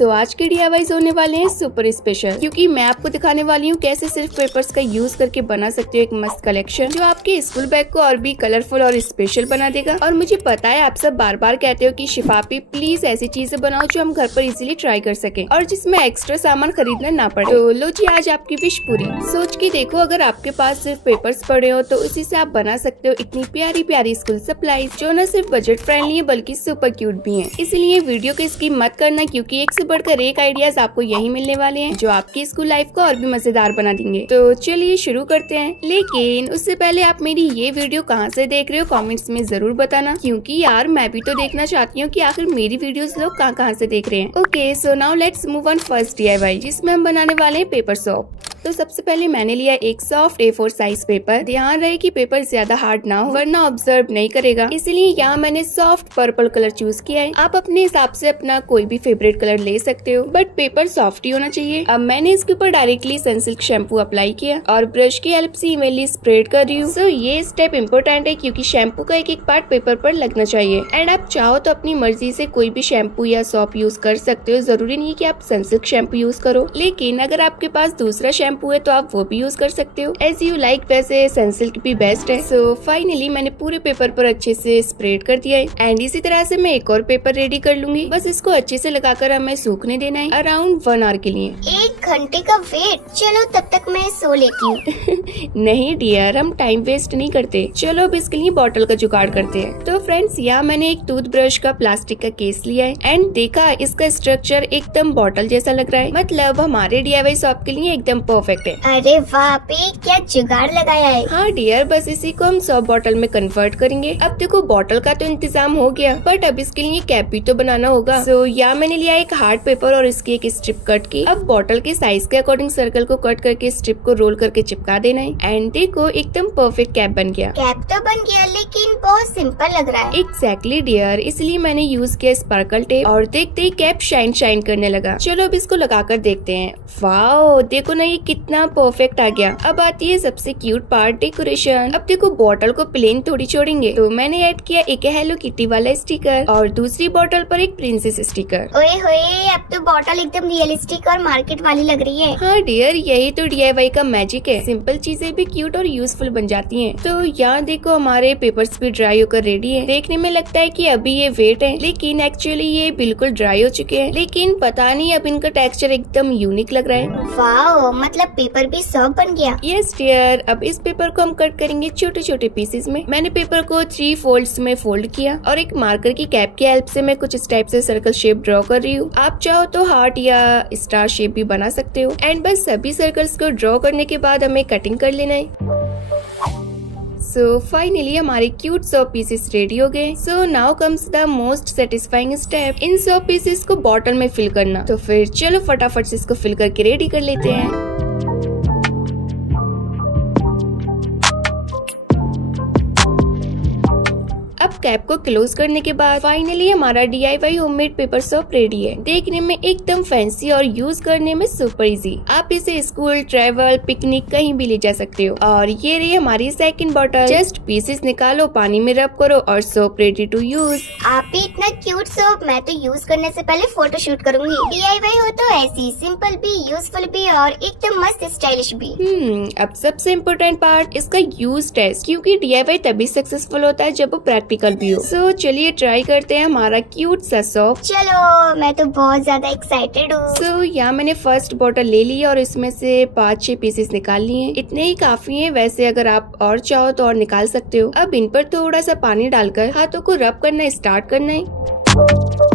सो आज के DIYs होने वाले हैं सुपर स्पेशल, क्योंकि मैं आपको दिखाने वाली हूँ कैसे सिर्फ पेपर्स का यूज करके बना सकते हो एक मस्त कलेक्शन जो आपके स्कूल बैग को और भी कलरफुल और स्पेशल बना देगा। और मुझे पता है आप सब बार बार कहते हो कि शिफापी प्लीज ऐसी चीजें बनाओ जो हम घर पर इजीली ट्राई कर सके और जिसमें एक्स्ट्रा सामान खरीदना ना पड़े। तो लो जी, आज आपकी विश पूरी। सोच के देखो, अगर आपके पास सिर्फ पेपर्स पड़े हो तो उसी से आप बना सकते हो इतनी प्यारी प्यारी स्कूल सप्लाईज जो न सिर्फ बजट फ्रेंडली है बल्कि सुपर क्यूट भी है। इसलिए वीडियो को स्किप मत करना, क्योंकि एक से बढ़कर एक आइडियाज आपको यही मिलने वाले हैं जो आपकी स्कूल लाइफ को और भी मजेदार बना देंगे। तो चलिए शुरू करते हैं, लेकिन उससे पहले आप मेरी ये वीडियो कहाँ से देख रहे हो कमेंट्स में जरूर बताना, क्योंकि यार मैं भी तो देखना चाहती हूँ कि आखिर मेरी वीडियोस लोग कहाँ से देख रहे हैं। Okay, so now let's move on first DIY, जिसमें हम बनाने वाले हैं पेपर सोप। तो सबसे पहले मैंने लिया एक सॉफ्ट A4 साइज पेपर। ध्यान रहे कि पेपर ज्यादा हार्ड ना हो वरना ऑब्जर्व नहीं करेगा, इसलिए यहाँ मैंने सॉफ्ट पर्पल कलर चूज किया है। आप अपने हिसाब से अपना कोई भी फेवरेट कलर ले सकते हो, बट पेपर सॉफ्ट ही होना चाहिए। अब मैंने इसके ऊपर डायरेक्टली सनसिल्क शैम्पू अप्लाई किया और ब्रश की हेल्प से इवनली स्प्रेड कर रही हूँ। सो ये स्टेप इम्पोर्टेंट है क्योंकि शैम्पू का एक एक पार्ट पेपर पर लगना चाहिए। एंड आप चाहो तो अपनी मर्जी से कोई भी शैम्पू या सोप यूज कर सकते हो, जरूरी नहीं कि आप सनसिल्क शैम्पू यूज करो। लेकिन अगर आपके पास दूसरा शैम्पू है तो आप वो भी यूज कर सकते हो, एज यू लाइक। वैसे सनसिल्क भी बेस्ट है। सो फाइनली मैंने पूरे पेपर पर अच्छे से स्प्रेड कर दिया है। एंड इसी तरह से मैं एक और पेपर रेडी कर लूंगी। बस इसको अच्छे से लगाकर हमें सूखने देना है अराउंड 1 आवर के लिए। 1 घंटे का वेट? चलो तब तक मैं सो लेती हूँ। नहीं डियर, हम टाइम वेस्ट नहीं करते। चलो अब इसके लिए बॉटल का जुगाड़ करते हैं। तो फ्रेंड्स, यहाँ मैंने एक टूथब्रश का प्लास्टिक का केस लिया है एंड देखा इसका स्ट्रक्चर एकदम बॉटल जैसा लग रहा है, मतलब हमारे DIY शॉप के लिए एकदम परफेक्ट है। अरे वाह पे, क्या जुगाड़ लगाया है। हाँ डियर, बस इसी को हम सॉप बॉटल में कन्वर्ट करेंगे। अब देखो बॉटल का तो इंतजाम हो गया, बट अब इसके लिए कैप भी तो बनाना होगा। सो यहाँ मैंने लिया एक हार्ड पेपर और इसकी एक स्ट्रिप कट की। अब बॉटल के साइज के अकॉर्डिंग सर्कल को कट करके स्ट्रिप को रोल करके चिपका देना है। एंड देखो एकदम परफेक्ट कैप बन गया। कैप तो बन गया, लेकिन बहुत सिंपल लग रहा है। एग्जैक्टली डियर, इसलिए मैंने यूज किया स्पार्कल टेप और देखते ही कैप शाइन शाइन करने लगा। चलो अब इसको लगाकर देखते हैं। वाओ, देखो ना ये कितना परफेक्ट आ गया। अब आती है सबसे क्यूट पार्ट, डेकोरेशन। अब देखो बॉटल को प्लेन थोड़ी छोड़ेंगे, तो मैंने ऐड किया एक हेलो किटी वाला स्टिकर और दूसरी बॉटल पर एक प्रिंसेस स्टिकर। ओए होए, अब तो बॉटल एकदम रियलिस्टिक और मार्केट वाली लग रही है। हाँ डियर, यही तो DIY का मैजिक है। सिंपल चीजें भी क्यूट और यूजफुल बन जाती हैं। तो यहाँ देखो हमारे पेपर्स भी ड्राई होकर रेडी है। देखने में लगता है कि अभी ये वेट है, लेकिन एक्चुअली ये बिल्कुल ड्राई हो चुके हैं। लेकिन पता नहीं, अब इनका टेक्सचर एकदम यूनिक लग रहा है। वाओ, मतलब पेपर भी सॉफ्ट बन गया। यस डियर, अब इस पेपर को हम कट करेंगे छोटे छोटे पीसेस में। मैंने पेपर को 3 फोल्ड्स में फोल्ड किया और एक मार्कर की कैप की हेल्प से मैं कुछ इस टाइप से सर्कल शेप ड्रॉ कर रही हूँ। आप चाहो तो हार्ट या स्टार शेप भी बना सकते हो। एंड बस सभी सर्कल्स को ड्रॉ करने के बाद हमें कटिंग कर लेना है। सो फाइनली हमारे क्यूट सोप पीसेस रेडी हो गए। So now comes the most satisfying step, in soap pieces को बॉटल में फिल करना। तो फिर चलो फटाफट से इसको फिल करके रेडी कर लेते हैं। अब कैप को क्लोज करने के बाद फाइनली हमारा DIY homemade paper soap ready है। देखने में एकदम फैंसी और यूज करने में सुपर इजी। आप इसे स्कूल, ट्रेवल, पिकनिक कहीं भी ले जा सकते हो। और ये रही हमारी सेकंड बॉटल। जस्ट पीसेस निकालो, पानी में रब करो और सोप रेडी टू यूज। आप भी इतना क्यूट सोप, मैं तो यूज करने से पहले फोटो शूट करूंगी। DIY हो तो ऐसी सिंपल भी, यूजफुल भी और एकदम मस्त स्टाइलिश भी। अब सबसे इम्पोर्टेंट पार्ट इसका यूज टेस्ट, क्योंकि DIY तभी सक्सेसफुल होता है जब वो प्रैक्टिकल भी हो। सो चलिए ट्राई करते हैं हमारा क्यूट सा सोप। चलो, मैं तो बहुत ज्यादा एक्साइटेड हूँ। सो यहाँ मैंने फर्स्ट बॉटल ले ली और इसमें से 5-6 पीसेस निकाल लिए। इतने ही काफी हैं, वैसे अगर आप और चाहो तो और निकाल सकते हो। अब इन पर थोड़ा सा पानी डालकर हाथों को रब करना स्टार्ट करना है।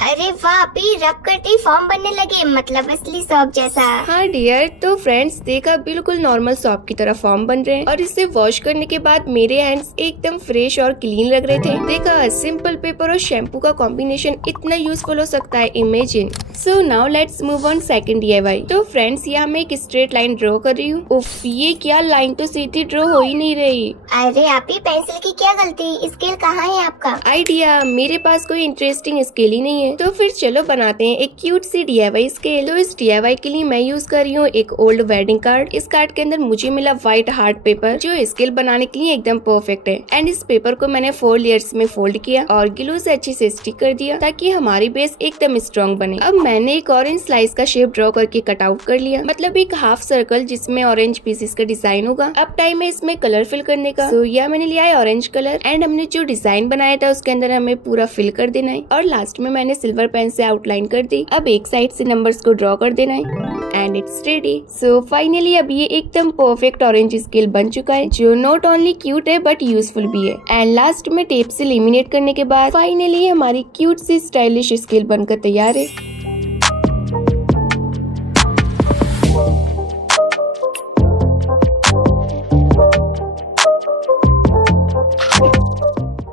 अरे वाह भी, रब करते ही फॉर्म बनने लगे, मतलब असली सॉप जैसा। हाँ डियर, तो फ्रेंड्स देखा बिल्कुल नॉर्मल सॉप की तरह फॉर्म बन रहे हैं। और इसे वॉश करने के बाद मेरे हैंड्स एकदम फ्रेश और क्लीन लग रहे थे। देखा सिंपल पेपर और शैम्पू का कॉम्बिनेशन इतना यूजफुल हो सकता है, imagine. So now let's move on second DIY। तो फ्रेंड्स यहाँ मैं एक स्ट्रेट लाइन ड्रॉ कर रही हूँ। उफ, ये क्या, लाइन तो सीधी ड्रॉ हो ही नहीं रही। अरे आप ही, पेंसिल की क्या गलती, स्केल कहाँ है आपका? आइडिया, मेरे पास कोई इंटरेस्टिंग स्केल ही नहीं है। तो फिर चलो बनाते हैं एक क्यूट सी DIY स्केल। तो इस DIY के लिए मैं यूज कर रही हूँ एक ओल्ड वेडिंग कार्ड। इस कार्ड के अंदर मुझे मिला व्हाइट हार्ड पेपर जो स्केल बनाने के लिए एकदम परफेक्ट है। एंड इस पेपर को मैंने 4 लेयर्स में फोल्ड किया और ग्लू से अच्छे से स्टिक कर दिया ताकि हमारी बेस एकदम स्ट्रॉन्ग बने। अब मैंने एक ऑरेंज स्लाइस का शेप ड्रॉ करके कट आउट कर लिया, मतलब एक हाफ सर्कल जिसमें ऑरेंज पीसेस का डिजाइन होगा। अब टाइम है इसमें कलर फिल करने का। तो यह मैंने लिया है ऑरेंज कलर एंड हमने जो डिजाइन बनाया था उसके अंदर हमें पूरा फिल कर देना है और लास्ट में मैंने सिल्वर पेन से आउटलाइन कर दी। अब एक साइड से नंबर्स को ड्रॉ कर देना है and it's ready. So finally अब ये एकदम परफेक्ट ऑरेंज स्केल बन चुका है जो नॉट ओनली क्यूट है बट यूजफुल भी है। एंड लास्ट में टेप से लेमिनेट करने के बाद फाइनली हमारी क्यूट सी स्टाइलिश स्केल बनकर तैयार है।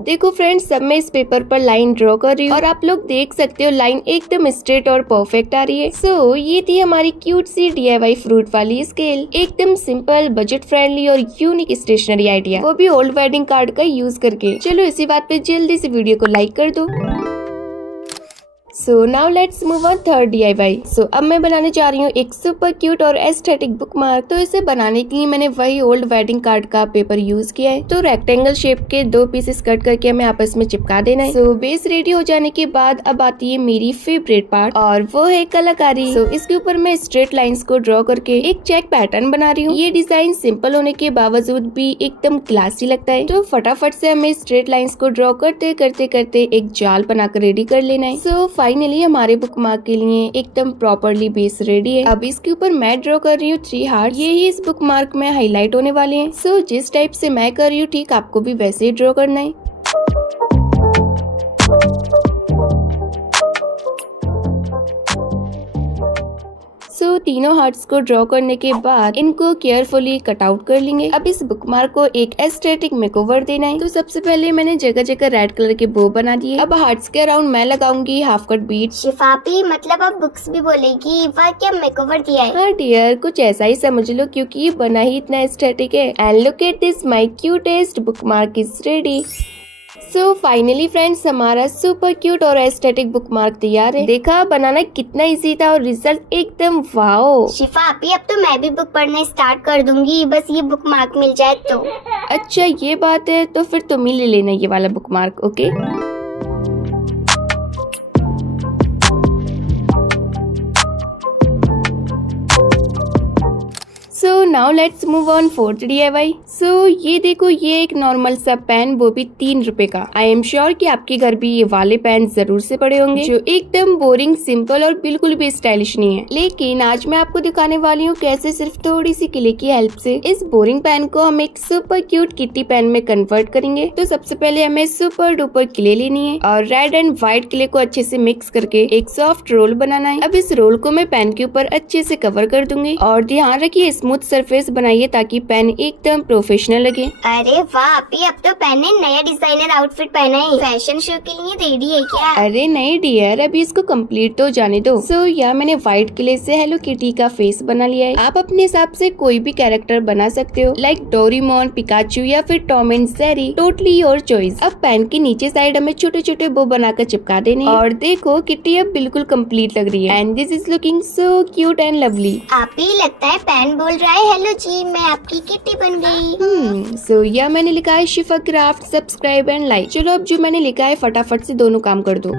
देखो फ्रेंड्स, सब मैं इस पेपर पर लाइन ड्रॉ कर रही हूँ और आप लोग देख सकते हो लाइन एकदम स्ट्रेट और परफेक्ट आ रही है। सो ये थी हमारी क्यूट सी DIY फ्रूट वाली स्केल। एकदम सिंपल, बजट फ्रेंडली और यूनिक स्टेशनरी आइडिया, वो भी ओल्ड वेडिंग कार्ड का यूज करके। चलो इसी बात पे जल्दी से वीडियो को लाइक कर दो। So now let's move on third DIY। सो अब मैं बनाने जा रही हूँ एक सुपर क्यूट और एस्थेटिक बुकमार्क। तो इसे बनाने के लिए मैंने वही ओल्ड वेडिंग कार्ड का पेपर यूज किया है। तो रेक्टेंगल शेप के 2 पीसेस कट करके हमें आपस में चिपका देना है। सो बेस रेडी हो जाने के बाद अब आती है मेरी फेवरेट पार्ट और वो है कलाकारी। सो इसके ऊपर मैं स्ट्रेट लाइंस को ड्रॉ करके एक चेक पैटर्न बना रही हूँ। ये डिजाइन सिंपल होने के बावजूद भी एकदम क्लासी लगता है। तो फटाफट से हमें स्ट्रेट लाइंस को ड्रॉ करते करते करते एक जाल बनाकर रेडी कर लेना है। सो फाइनली हमारे बुकमार्क के लिए एकदम प्रॉपरली बेस रेडी है। अब इसके ऊपर मैं ड्रॉ कर रही हूँ 3 हार्ट। ये ही इस बुकमार्क में हाईलाइट होने वाले हैं। सो जिस टाइप से मैं कर रही हूँ ठीक आपको भी वैसे ही ड्रॉ करना है। सो तीनों हार्ट्स को ड्रॉ करने के बाद इनको केयरफुली कट आउट कर लेंगे। अब इस बुकमार्क को एक एस्थेटिक मेकओवर देना है। तो सबसे पहले मैंने जगह जगह रेड कलर के बो बना दिए। अब हार्ट्स के अराउंड मैं लगाऊंगी हाफ कट बीट्स। शिफापी, मतलब अब बुक्स भी बोलेगी, वाह क्या मेकओवर दिया है। हाँ डियर, कुछ ऐसा ही समझ लो क्योंकि ये बना ही इतना एस्थेटिक है। And look at this, my cutest bookmark is ready. So finally friends, हमारा सुपर क्यूट और एस्थेटिक बुकमार्क तैयार है। देखा बनाना कितना इजी था और रिजल्ट एकदम वाओ। शिफापी, अब तो मैं भी बुक पढ़ना स्टार्ट कर दूंगी, बस ये बुकमार्क मिल जाए तो। अच्छा ये बात है, तो फिर तुम ही ले लेना ये वाला bookmark, okay? So now let's move on fourth DIY। सो ये देखो, ये एक नॉर्मल सा पेन, वो भी 3 रुपए का। आई एम श्योर कि आपके घर भी ये वाले पेन जरूर से पड़े होंगे जो एकदम बोरिंग, सिंपल और बिल्कुल भी स्टाइलिश नहीं है। लेकिन आज मैं आपको दिखाने वाली हूँ कैसे सिर्फ थोड़ी सी क्ले की हेल्प से इस बोरिंग पेन को हम एक सुपर क्यूट किटी पेन में कन्वर्ट करेंगे। तो सबसे पहले हमें सुपर डुपर क्ले लेनी है और रेड एंड व्हाइट क्ले को अच्छे से मिक्स करके एक सॉफ्ट रोल बनाना है। अब इस रोल को मैं पेन के ऊपर अच्छे से कवर कर दूंगी और ध्यान रखिए स्मूथ सरफेस बनाइए ताकि पेन एकदम प्रोफेशनल लगे। अरे वाह अपी, अब तो पेन ने नया डिजाइनर आउटफिट पहना है। फैशन शो के लिए रेडी है क्या? अरे नहीं डियर, अभी इसको कंप्लीट तो जाने दो। सो यहाँ मैंने व्हाइट क्ले से हेलो किटी का फेस बना लिया है। आप अपने हिसाब से कोई भी कैरेक्टर बना सकते हो, लाइक डोरेमोन, पिकाचू या फिर Tom and Jerry, totally your choice. अब पेन की नीचे साइड हमें छोटे छोटे बो बनाकर चिपका देने और देखो किटी अब बिल्कुल कंप्लीट लग रही है and this is looking so cute and lovely. आपी लगता है पेन बोल रहा है हेलो जी, मैं आपकी किटी बन गई। सो यह मैंने लिखा है शिफा क्राफ्ट, सब्सक्राइब एंड लाइक। चलो अब जो मैंने लिखा है फटाफट से दोनों काम कर दो।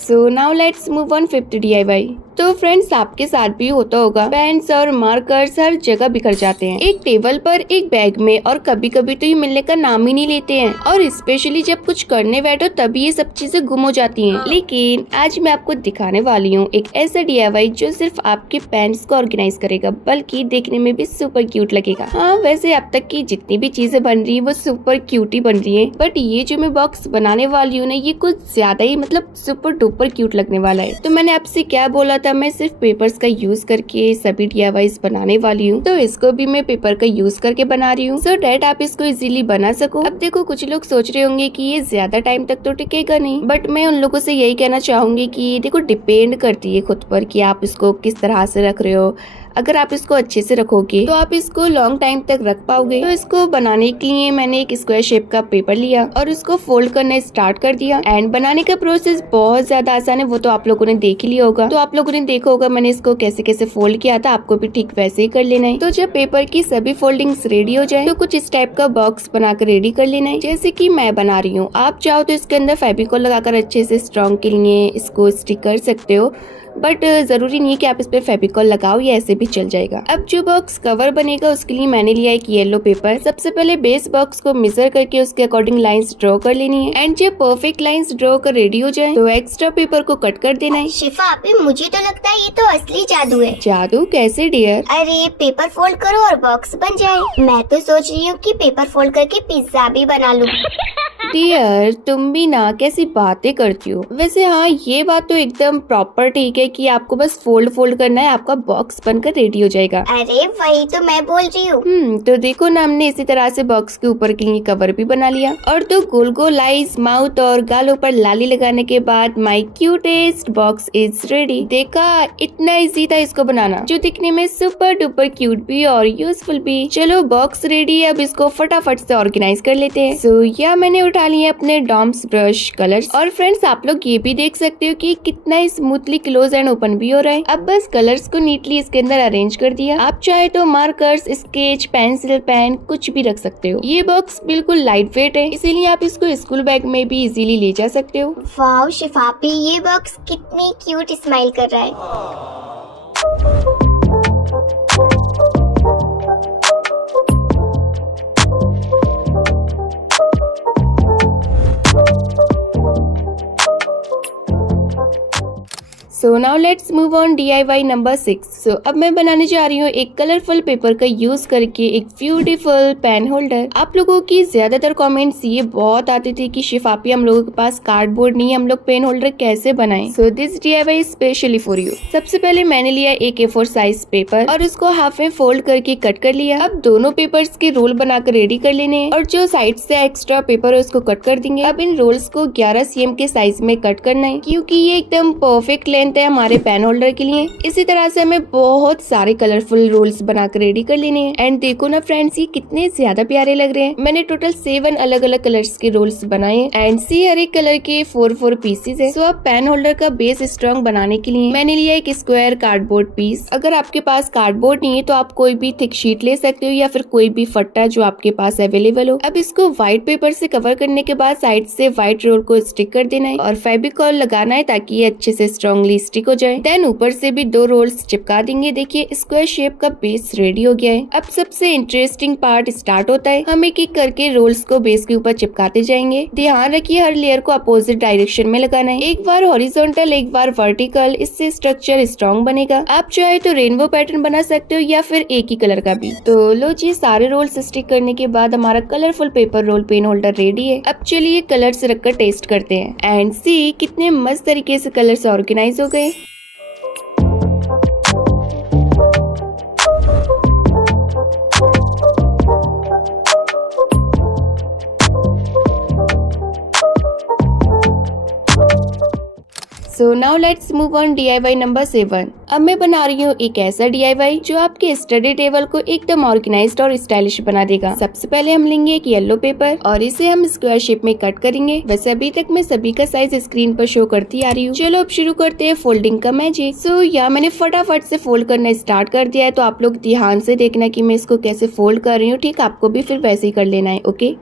So now let's move on fifth DIY। तो फ्रेंड्स आपके साथ भी होता होगा, पेन्स और मार्कर्स हर जगह बिखर जाते हैं, एक टेबल पर, एक बैग में, और कभी कभी तो ये मिलने का नाम ही नहीं लेते हैं। और स्पेशली जब कुछ करने बैठो तभी ये सब चीजें गुम हो जाती हैं। लेकिन आज मैं आपको दिखाने वाली हूँ एक ऐसा DIY जो सिर्फ आपके पेन्स को ऑर्गेनाइज करेगा, बल्कि देखने में भी सुपर क्यूट लगेगा। हाँ वैसे अब तक की जितनी भी चीजें बन रही है वो सुपर क्यूट ही बन रही है, बट ये जो मैं बॉक्स बनाने वाली हूँ ना, ये कुछ ज्यादा ही मतलब सुपर डुपर क्यूट लगने वाला है। तो मैंने आपसे क्या बोला था पता मैं सिर्फ पेपर्स का यूज करके सभी DIYs बनाने वाली हूँ, तो इसको भी मैं पेपर का यूज करके बना रही हूँ सो डैट आप इसको इजीली बना सको। अब देखो कुछ लोग सोच रहे होंगे कि ये ज्यादा टाइम तक तो टिकेगा नहीं, बट मैं उन लोगों से यही कहना चाहूंगी कि देखो डिपेंड करती है खुद पर कि आप इसको किस तरह से रख रहे हो। अगर आप इसको अच्छे से रखोगे तो आप इसको लॉन्ग टाइम तक रख पाओगे। तो इसको बनाने के लिए मैंने एक स्क्वायर शेप का पेपर लिया और उसको फोल्ड करना स्टार्ट कर दिया। एंड बनाने का प्रोसेस बहुत ज्यादा आसान है, वो तो आप लोगों ने देख ही लिया होगा। तो आप लोगों ने देखा होगा मैंने इसको कैसे कैसे फोल्ड किया था, आपको भी ठीक वैसे ही कर लेना है। तो जब पेपर की सभी फोल्डिंग्स रेडी हो जाए तो कुछ इस टाइप का बॉक्स बनाकर रेडी कर लेना है, जैसे कि मैं बना रही हूँ। आप चाहो तो इसके अंदर फेविकॉल लगाकर अच्छे से स्ट्रॉन्ग के लिए इसको स्टिक कर सकते हो, बट जरूरी नहीं है कि आप इस पे फेविकॉल लगाओ, ये ऐसे भी चल जाएगा। अब जो बॉक्स कवर बनेगा उसके लिए मैंने लिया एक येलो पेपर। सबसे पहले बेस बॉक्स को मेजर करके उसके अकॉर्डिंग लाइंस ड्रॉ कर लेनी है। एंड जब परफेक्ट लाइंस ड्रॉ कर रेडी हो जाए तो एक्स्ट्रा पेपर को कट कर देना है। शिफा अभी मुझे तो लगता है ये तो असली जादू है। जादू कैसे डियर? अरे पेपर फोल्ड करो और बॉक्स बन जाए। मैं तो सोच रही हूँ कि पेपर फोल्ड करके पिज्जा भी बना लूँ। डियर तुम भी ना कैसी बातें करती हो। वैसे हाँ, ये बात तो एकदम प्रॉपर ठीक है कि आपको बस फोल्ड करना है, आपका बॉक्स बनकर रेडी हो जाएगा। अरे वही तो मैं बोल रही हूँ। तो देखो ना, हमने इसी तरह से बॉक्स के ऊपर के लिए कवर भी बना लिया। और तो गोल गोल आईज, माउथ और गालों पर लाली लगाने के बाद माई क्यूटेस्ट बॉक्स इज रेडी। देखा, इतना इजी था इसको बनाना, जो दिखने में सुपर डुपर क्यूट भी और यूजफुल भी। चलो बॉक्स रेडी है, अब इसको फटाफट से ऑर्गेनाइज कर लेते हैं। सो या मैंने उठा लिए अपने डॉम्स ब्रश कलर्स। और फ्रेंड्स आप लोग ये भी देख सकते हो कि कितना स्मूथली क्लोज एंड ओपन भी हो रहा है। अब बस कलर्स को नीटली इसके अंदर अरेंज कर दिया। आप चाहे तो मार्कर्स, स्केच, पेंसिल, पेन कुछ भी रख सकते हो। ये बॉक्स बिल्कुल लाइट वेट है, इसीलिए आप इसको स्कूल बैग में भी इजीली ले जा सकते हो। वाओ शिफापी, ये बॉक्स कितनी क्यूट स्माइल कर रहा है। So now let's move on DIY number 6। सो अब मैं बनाने जा रही हूँ एक कलरफुल पेपर का यूज करके एक ब्यूटीफुल पेन होल्डर। आप लोगों की ज्यादातर कमेंट्स ये बहुत आते थे कि शिफापी हम लोगों के पास कार्डबोर्ड नहीं है, हम लोग पेन होल्डर कैसे बनाएं। So this DIY specially for you. सबसे पहले मैंने लिया एक A4 साइज पेपर और उसको हाफ में फोल्ड करके कट कर लिया। अब दोनों पेपर्स के रोल बनाकर रेडी कर लेने हैं और जो साइड से एक्स्ट्रा पेपर है उसको कट कर देंगे। अब इन रोल्स को 11 cm के साइज में कट करना है, क्योंकि ये एकदम परफेक्ट लेंथ है हमारे पेन होल्डर के लिए। इसी तरह से हमें बहुत सारे कलरफुल रोल्स बनाकर रेडी कर लेने हैं। एंड देखो ना फ्रेंड्स, ये कितने ज्यादा प्यारे लग रहे हैं। मैंने टोटल 7 अलग अलग कलर्स के रोल्स बनाए एंड सी हर एक कलर के 4 पीसेस है। सो अब पेन होल्डर का बेस स्ट्रॉन्ग बनाने के लिए मैंने लिया एक स्क्वायर कार्डबोर्ड पीस। अगर आपके पास कार्डबोर्ड नहीं है तो आप कोई भी थिक शीट ले सकते हो या फिर कोई भी फट्टा जो आपके पास अवेलेबल हो। अब इसको व्हाइट पेपर से कवर करने के बाद साइड से व्हाइट रोल को स्टिक कर देना है और फेविकॉल लगाना है ताकि ये अच्छे से स्ट्रॉन्गली स्टिक हो जाए। देन ऊपर से भी 2 रोल्स चिपका देंगे। देखिए स्क्वायर शेप का बेस रेडी हो गया है। अब सबसे इंटरेस्टिंग पार्ट स्टार्ट होता है। हम एक एक करके रोल्स को बेस के ऊपर चिपकाते जाएंगे। ध्यान रखिए हर लेयर को अपोजिट डायरेक्शन में लगाना है, एक बार हॉरिजॉन्टल एक बार वर्टिकल, इससे स्ट्रक्चर स्ट्रॉन्ग बनेगा। आप चाहे तो रेनबो पैटर्न बना सकते हो या फिर एक ही कलर का भी। तो लो जी, सारे रोल्स स्टिक करने के बाद हमारा colourful paper roll pen holder ready है। अब चलिए कलर्स रखकर टेस्ट करते हैं एंड सी कितने मस्त तरीके से कलर्स ऑर्गेनाइज हो गए। So now let's move on DIY number 7। अब मैं बना रही हूँ एक ऐसा DIY जो आपके स्टडी टेबल को एकदम ऑर्गेनाइज्ड और स्टाइलिश बना देगा। सबसे पहले हम लेंगे एक येलो पेपर और इसे हम स्क्वायर शेप में कट करेंगे। वैसे अभी तक मैं सभी का साइज स्क्रीन पर शो करती आ रही हूँ। चलो अब शुरू करते हैं फोल्डिंग का मैजिक। सो यहाँ मैंने फटाफट से फोल्ड करना स्टार्ट कर दिया है, तो आप लोग ध्यान से देखना कि मैं इसको कैसे फोल्ड कर रही हूँ। ठीक, आपको भी फिर वैसे ही कर लेना है। ओके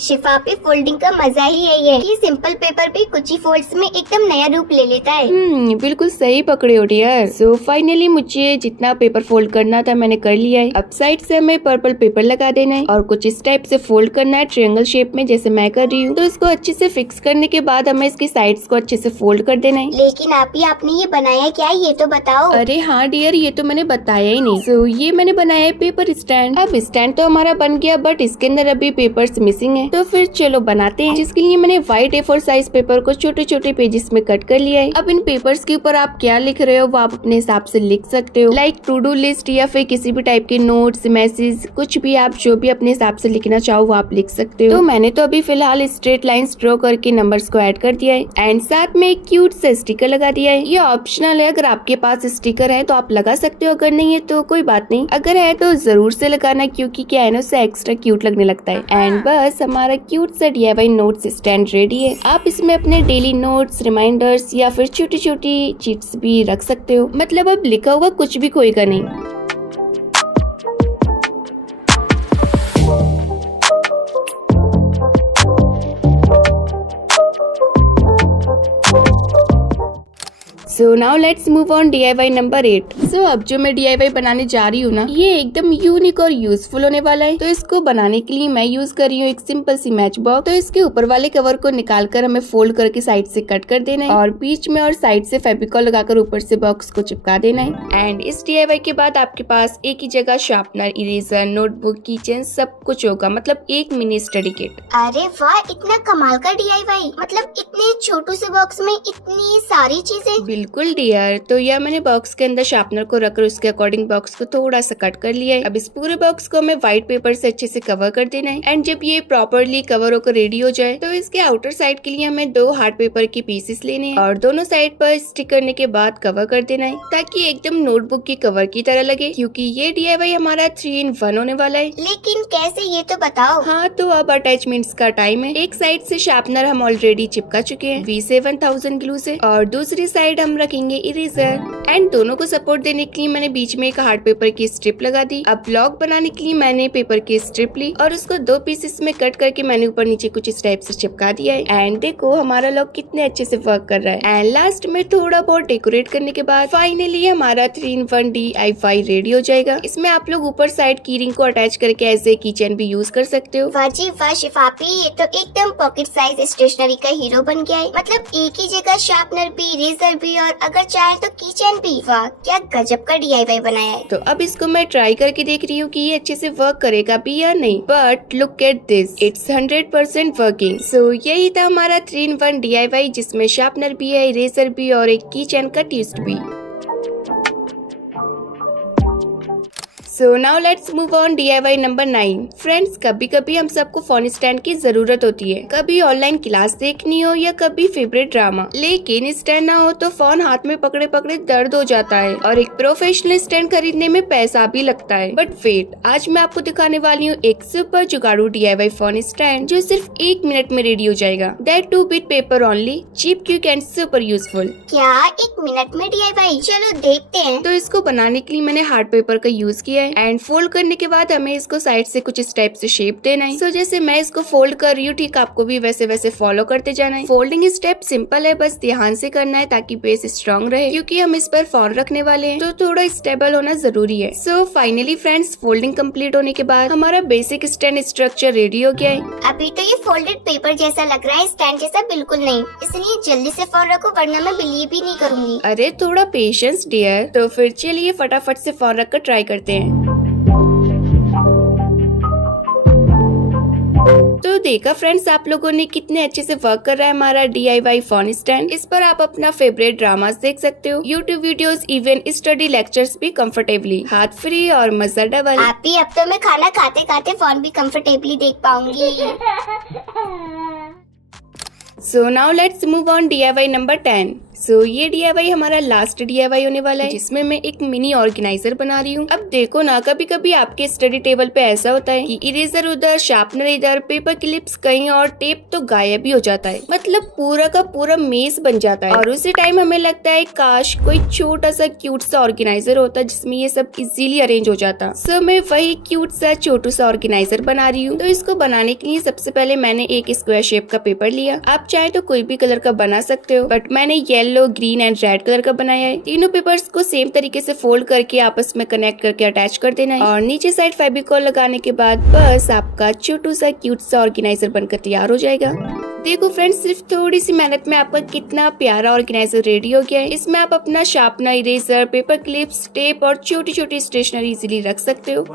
शिफापी, फोल्डिंग का मजा ही यही है कि सिंपल पेपर भी कुछ ही फोल्ड्स में एकदम नया रूप ले लेता है। बिल्कुल सही पकड़े हो डियर। पेपर। सो फाइनली मुझे जितना पेपर फोल्ड करना था मैंने कर लिया है। अब साइड से हमें पर्पल पेपर लगा देना है और कुछ इस टाइप से फोल्ड करना है ट्रायंगल शेप में, जैसे मैं कर रही हूँ। तो इसको अच्छे से फिक्स करने के बाद हमें इसकी साइड्स को अच्छे से फोल्ड कर देना है। लेकिन आपने ये बनाया क्या है, ये तो बताओ। अरे हाँ डियर, ये तो मैंने बताया ही नहीं। सो ये मैंने बनाया है पेपर स्टैंड। अब स्टैंड तो हमारा बन गया, बट इसके अंदर अभी पेपर्स मिसिंग है। तो फिर चलो बनाते हैं, जिसके लिए मैंने व्हाइट A4 साइज पेपर को छोटे छोटे पेजेस में कट कर लिया है। अब इन पेपर्स के ऊपर आप क्या लिख रहे हो वो आप अपने हिसाब से लिख सकते हो, लाइक टू डू लिस्ट या फिर किसी भी टाइप के नोट्स, मैसेज, कुछ भी आप जो भी अपने हिसाब से लिखना चाहो वो आप लिख सकते हो। तो मैंने तो अभी फिलहाल स्ट्रेट लाइंस ड्रॉ करके नंबर्स को ऐड कर दिया है एंड साथ में एक क्यूट सा स्टिकर लगा दिया है। ये ऑप्शनल है, अगर आपके पास स्टिकर है तो आप लगा सकते हो, अगर नहीं है तो कोई बात नहीं, अगर है तो जरूर से लगाना, क्योंकि क्या है ना उससे एक्स्ट्रा क्यूट लगने लगता है। एंड बस हमारा क्यूट सा DIY नोट्स स्टैंड रेडी है। आप इसमें अपने डेली नोट्स, रिमाइंडर्स या फिर छोटी छोटी चीट्स भी रख सकते हो, मतलब अब लिखा हुआ कुछ भी खोएगा नहीं। So now let's move on DIY number 8। सो अब जो मैं DIY बनाने जा रही हूँ ना, ये एकदम यूनिक और यूजफुल होने वाला है। तो इसको बनाने के लिए मैं यूज कर रही हूँ एक सिंपल सी मैच बॉक्स। तो इसके ऊपर वाले कवर को निकाल कर हमें फोल्ड करके साइड से कट कर देना है और बीच में और साइड से फेविकॉल लगाकर ऊपर से बॉक्स को चिपका देना है। एंड इस DIY के बाद आपके पास एक ही जगह शार्पनर, इरेजर, नोटबुक, कीचेन सब कुछ होगा, मतलब एक मिनी स्टडी किट। अरे वाह, इतना कमाल का DIY, मतलब इतने छोटू से बॉक्स में इतनी सारी चीजें। बिल्कुल डियर। तो यह मैंने बॉक्स के अंदर शार्पनर को रखकर उसके अकॉर्डिंग बॉक्स को थोड़ा सा कट कर लिया है। अब इस पूरे बॉक्स को हमें व्हाइट पेपर से अच्छे से कवर कर देना है एंड जब ये प्रॉपरली कवर होकर रेडी हो जाए तो इसके आउटर साइड के लिए हमें 2 हार्ड पेपर के पीसेस लेने हैं और दोनों साइड पर स्टिक करने के बाद कवर कर देना है, ताकि एकदम नोटबुक की कवर की तरह लगे, क्योंकि ये DIY हमारा 3 in 1 होने वाला है। लेकिन कैसे, ये तो बताओ। हाँ, तो अब अटैचमेंट्स का टाइम है। एक साइड से शार्पनर हम ऑलरेडी चिपका चुके हैं V7000 ग्लू से और दूसरी साइड हम रखेंगे इरेजर। एंड दोनों को सपोर्ट देने के लिए मैंने बीच में एक हार्ड पेपर की स्ट्रिप लगा दी। अब ब्लॉक बनाने के लिए मैंने पेपर की स्ट्रिप ली और उसको 2 पीसेस में कट करके मैंने ऊपर नीचे कुछ इस टाइप से चिपका दिया है। एंड देखो हमारा लॉक कितने अच्छे से वर्क कर रहा है। एंड लास्ट में थोड़ा बहुत डेकोरेट करने के बाद फाइनली हमारा 3 in 1 DIY रेडी हो जाएगा। इसमें आप लोग ऊपर साइड की रिंग को अटैच करके एज ए कीचेन भी यूज कर सकते हो। वाह जी वाह शिफापी, ये तो एकदम पॉकेट साइज स्टेशनरी का हीरो बन गया है। मतलब एक ही जगह शार्पनर भी, इरेजर भी और अगर चाहे तो कीचेन भी। वाह, क्या गजब का DIY बनाया है। तो अब इसको मैं ट्राई करके देख रही हूँ कि ये अच्छे से वर्क करेगा भी या नहीं, but look at this, it's 100% working. So यही था हमारा 3 in 1 DIY, जिसमें शार्पनर भी है, इरेजर भी और एक कीचेन का ट्विस्ट भी। So now let's move on DIY number 9। Friends, कभी कभी हम सबको फोन स्टैंड की जरूरत होती है, कभी ऑनलाइन क्लास देखनी हो या कभी फेवरेट ड्रामा, लेकिन स्टैंड ना हो तो फोन हाथ में पकड़े पकड़े दर्द हो जाता है और एक प्रोफेशनल स्टैंड खरीदने में पैसा भी लगता है। बट वेट, आज मैं आपको दिखाने वाली हूँ एक सुपर जुगाड़ू DIY फोन स्टैंड जो सिर्फ 1 मिनट में रेडी हो जाएगा। That too with paper only, cheap, quick and super useful. क्या 1 मिनट में DIY? चलो देखते हैं। तो इसको बनाने के लिए मैंने हार्ड पेपर का यूज किया है एंड फोल्ड करने के बाद हमें इसको साइड से कुछ इस टाइप से शेप देना है। सो जैसे मैं इसको फोल्ड कर रही हूँ, ठीक आपको भी वैसे वैसे फॉलो करते जाना है। फोल्डिंग स्टेप सिंपल है, बस ध्यान से करना है ताकि बेस स्ट्रॉन्ग रहे, क्योंकि हम इस पर फोन रखने वाले हैं तो थोड़ा स्टेबल होना जरूरी है। So finally friends, folding complete होने के बाद हमारा बेसिक स्टैंड स्ट्रक्चर रेडी हो गया है। अभी तो ये फोल्डेड पेपर जैसा लग रहा है, स्टैंड जैसा बिल्कुल नहीं, इसलिए जल्दी से फोन रखो वरना मैं बिलीव ही नहीं करूंगी। अरे थोड़ा पेशेंस डियर। तो फिर चलिए फटाफट से फोन रख कर ट्राई करते हैं। तो देखा फ्रेंड्स, आप लोगों ने कितने अच्छे से वर्क कर रहा है हमारा DIY फोन स्टैंड। इस पर आप अपना फेवरेट ड्रामास देख सकते हो, YouTube videos, even study lectures भी कंफर्टेबली, हाथ फ्री और मजा डबल। आप भी, अब तो मैं खाना खाते खाते फोन भी कंफर्टेबली देख पाऊंगी। So now let's move on DIY number 10। सो ये DIY हमारा लास्ट DIY होने वाला है, जिसमें मैं एक मिनी ऑर्गेनाइजर बना रही हूँ। अब देखो ना, कभी कभी आपके स्टडी टेबल पे ऐसा होता है कि इरेजर उधर, शार्पनर इधर, पेपर क्लिप्स कहीं और टेप तो गायब ही हो जाता है, मतलब पूरा का पूरा मेज बन जाता है। और उसी टाइम हमें लगता है काश कोई छोटा सा क्यूट सा ऑर्गेनाइजर होता जिसमें ये सब इजीली अरेंज हो जाता। सो मैं वही क्यूट सा छोटू सा ऑर्गेनाइजर बना रही हूँ। तो इसको बनाने के लिए सबसे पहले मैंने एक स्क्वायर शेप का पेपर लिया। आप चाहे तो कोई भी कलर का बना सकते हो, बट मैंने yellow yellow, green and red colour का बनाया है। तीनों पेपर्स को सेम तरीके से फोल्ड करके आपस में कनेक्ट करके अटैच कर देना है और नीचे साइड फेविकॉल लगाने के बाद बस आपका छोटू सा क्यूट सा ऑर्गेनाइजर बनकर तैयार हो जाएगा। देखो फ्रेंड्स, सिर्फ थोड़ी सी मेहनत में आपका कितना प्यारा ऑर्गेनाइजर रेडी हो गया है। इसमें आप अपना sharpener, eraser, paper clips, tape और छोटी छोटी स्टेशनरी इजीली रख सकते हो।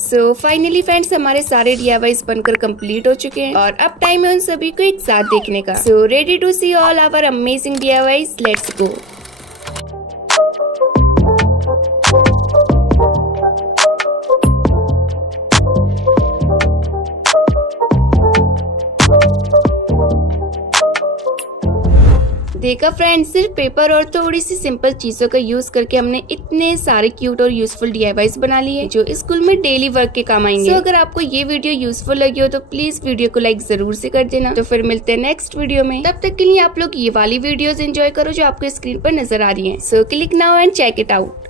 सो फाइनली फ्रेंड्स, हमारे सारे DIYs बनकर कंप्लीट हो चुके हैं और अब टाइम है उन सभी को एक साथ देखने का। So ready to see all our amazing DIYs, let's go. देखा फ्रेंड्स, सिर्फ पेपर और थोड़ी सी सिंपल चीजों का यूज करके हमने इतने सारे क्यूट और यूजफुल DIYs बना लिए जो स्कूल में डेली वर्क के काम आएंगे। अगर आपको ये वीडियो यूजफुल लगी हो तो प्लीज वीडियो को लाइक जरूर से कर देना। तो फिर मिलते हैं नेक्स्ट वीडियो में। तब तक के लिए आप लोग ये वाली वीडियोस एंजॉय करो जो आपको स्क्रीन पर नजर आ रही है। So click now and check it out.